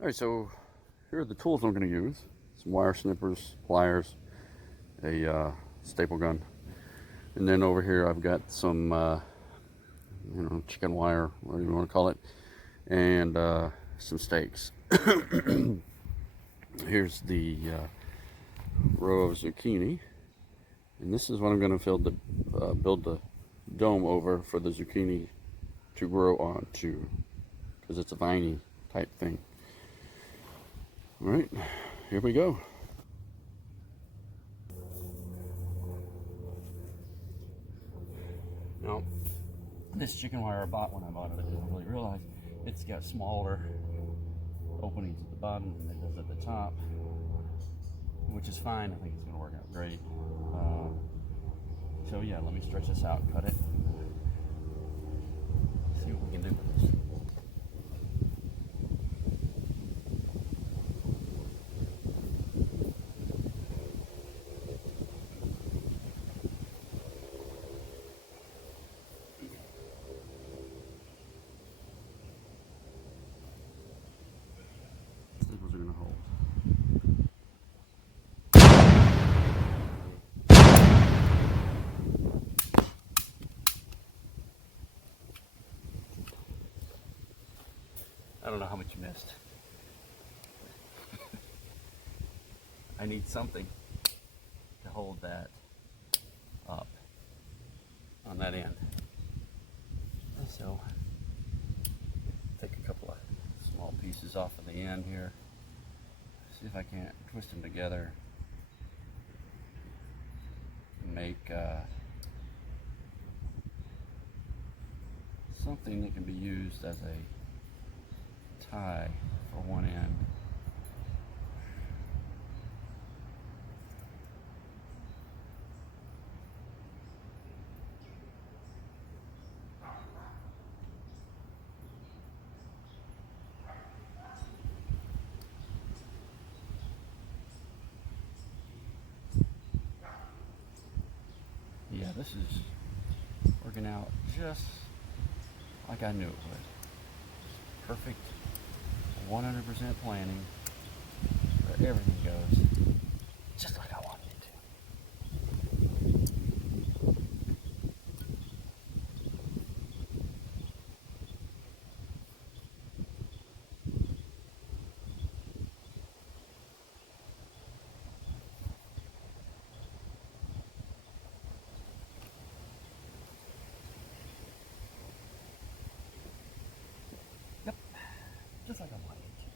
Alright, so here are the tools I'm going to use. Some wire snippers, pliers, a staple gun, and then over here I've got some chicken wire, whatever you want to call it, and some stakes. Here's the row of zucchini, and this is what I'm going to build the dome over for the zucchini to grow onto, because it's a viney type thing. All right, here we go. Now, this chicken wire I bought when I bought it, I didn't really realize it's got smaller openings at the bottom than it does at the top, which is fine. I think it's going to work out great. So yeah, let me stretch this out, cut it, see what we can do with this. Staples are going to hold. I don't know how much you missed. I need something to hold that up on that end. So, take a couple of small pieces off of the end here. See if I can't twist them together and make something that can be used as a tie for one end. Yeah, this is working out just like I knew it would. Perfect, 100% planning where everything goes just like I wanted it to. Yep, just like I wanted it to.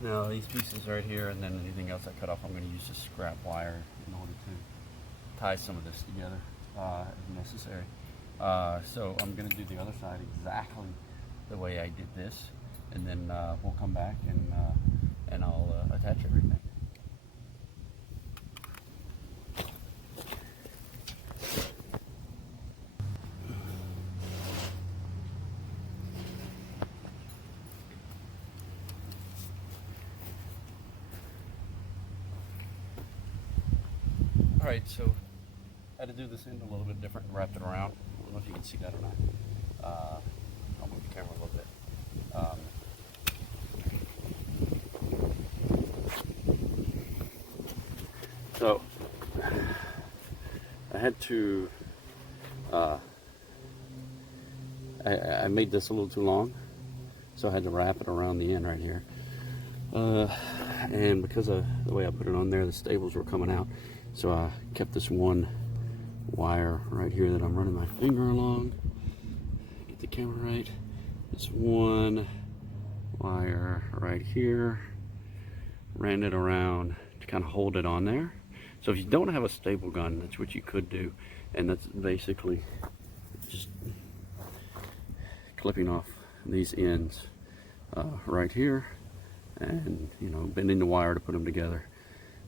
Now these pieces right here, and then anything else I cut off, I'm going to use just scrap wire in order to tie some of this together if necessary. So I'm going to do the other side exactly the way I did this, and then we'll come back and I'll attach everything. All right, so I had to do this end a little bit different and wrapped it around. I don't know if you can see that or not. I'll move the camera a little bit. So I had to, I made this a little too long, so I had to wrap it around the end right here. And because of the way I put it on there, the staples were coming out. So I kept this one wire right here that I'm running my finger along. Get the camera right. This one wire right here. Ran it around to kind of hold it on there. So if you don't have a staple gun, that's what you could do. And that's basically just clipping off these ends right here. And, you know, bending the wire to put them together.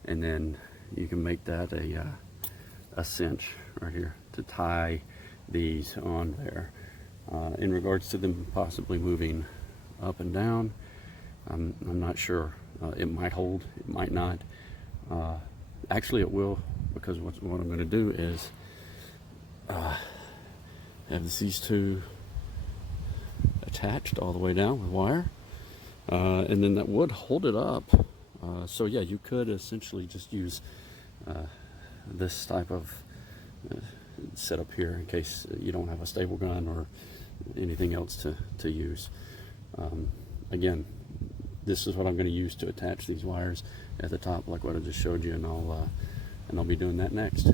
And then you can make that a cinch right here to tie these on there. In regards to them possibly moving up and down, I'm not sure. It might hold, it might not. Actually, it will, because what I'm going to do is have these two attached all the way down with wire, and then that would hold it up. So yeah, you could essentially just use this type of setup here in case you don't have a staple gun or anything else to use. Again, this is what I'm going to use to attach these wires at the top, like what I just showed you, and I'll be doing that next.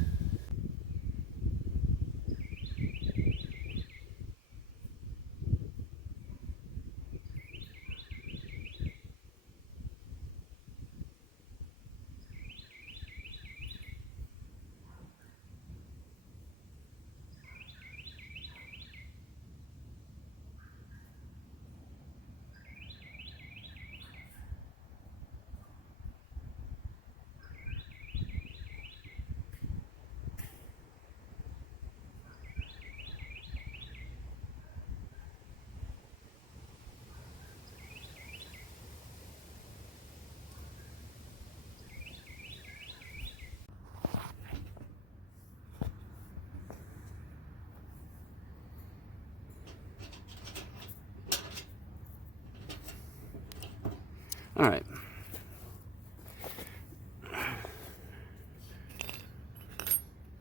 All right.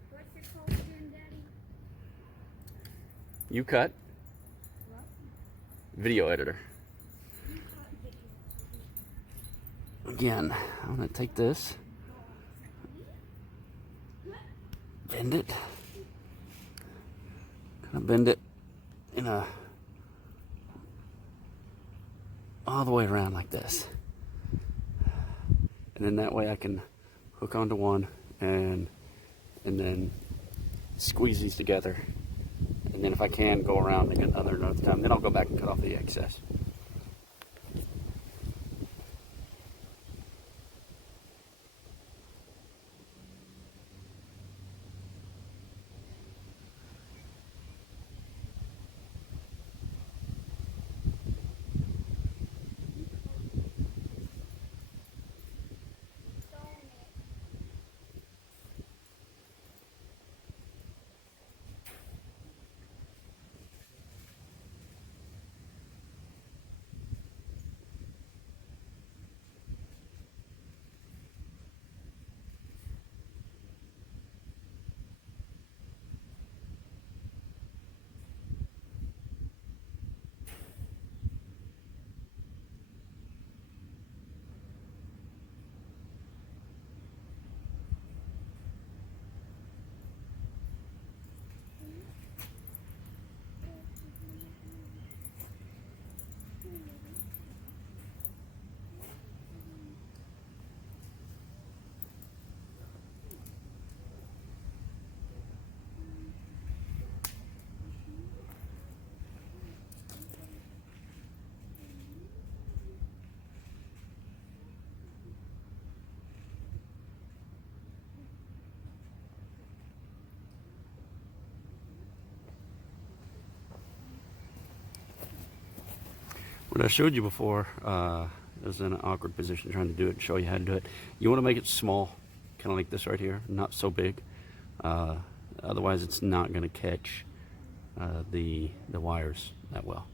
What's your call again, Daddy? You cut What? video editor. You cut video. Again, I'm going to take this, bend it, kind of bend it in a all the way around like this, and then that way I can hook onto one and then squeeze these together, and then if I can go around again another time, then I'll go back and cut off the excess. What I showed you before, I was in an awkward position trying to do it and show you how to do it. You want to make it small, kind of like this right here, not so big. Otherwise it's not going to catch the wires that well.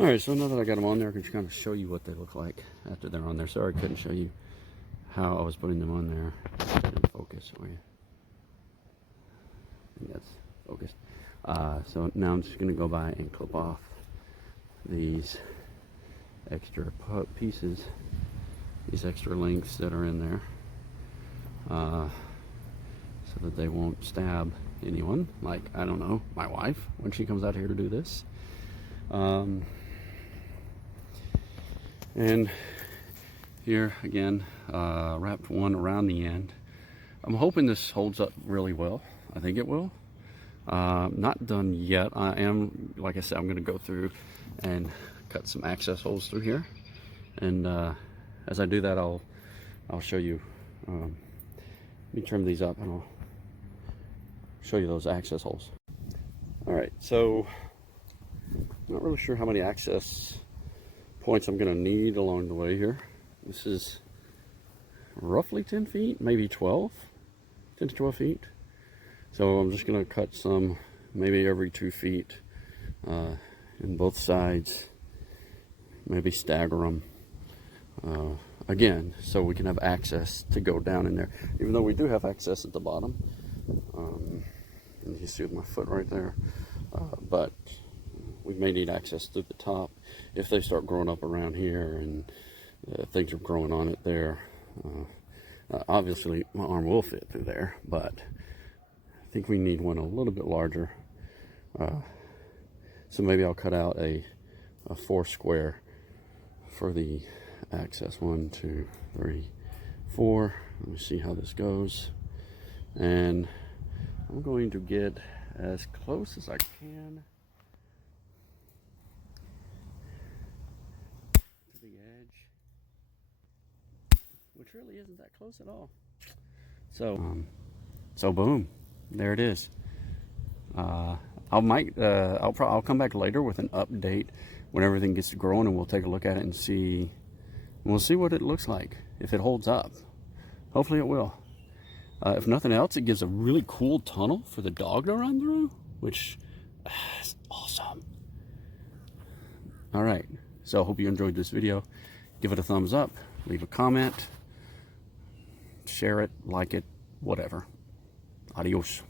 Alright, so now that I got them on there, I can just kind of show you what they look like after they're on there. Sorry I couldn't show you how I was putting them on there. Focus for you. I think that's focused. So now I'm just going to go by and clip off these extra pieces, these extra lengths that are in there, so that they won't stab anyone, like, I don't know, my wife when she comes out here to do this. And here again, wrapped one around the end. I'm hoping this holds up really well. I think it will. Not done yet. I am, like I said, I'm going to go through and cut some access holes through here. And as I do that, I'll show you. Let me trim these up and I'll show you those access holes. All right, so not really sure how many access points I'm going to need along the way here. This is roughly 10 feet, maybe 12, 10 to 12 feet. So I'm just going to cut some, maybe every 2 feet in both sides, maybe stagger them again, so we can have access to go down in there, even though we do have access at the bottom. And you see my foot right there, but we may need access through the top if they start growing up around here and things are growing on it there. Obviously my arm will fit through there, but I think we need one a little bit larger. So maybe I'll cut out a 4 square for the access. 1, 2, 3, 4. Let me see how this goes. And I'm going to get as close as I can to the edge, which really isn't that close at all. So, so boom, there it is. I'll come back later with an update when everything gets growing, and we'll take a look at it and see. We'll see what it looks like, if it holds up. Hopefully it will. If nothing else, it gives a really cool tunnel for the dog to run through, which is awesome. All right, so I hope you enjoyed this video. Give it a thumbs up, leave a comment, share it, like it, whatever. Adios.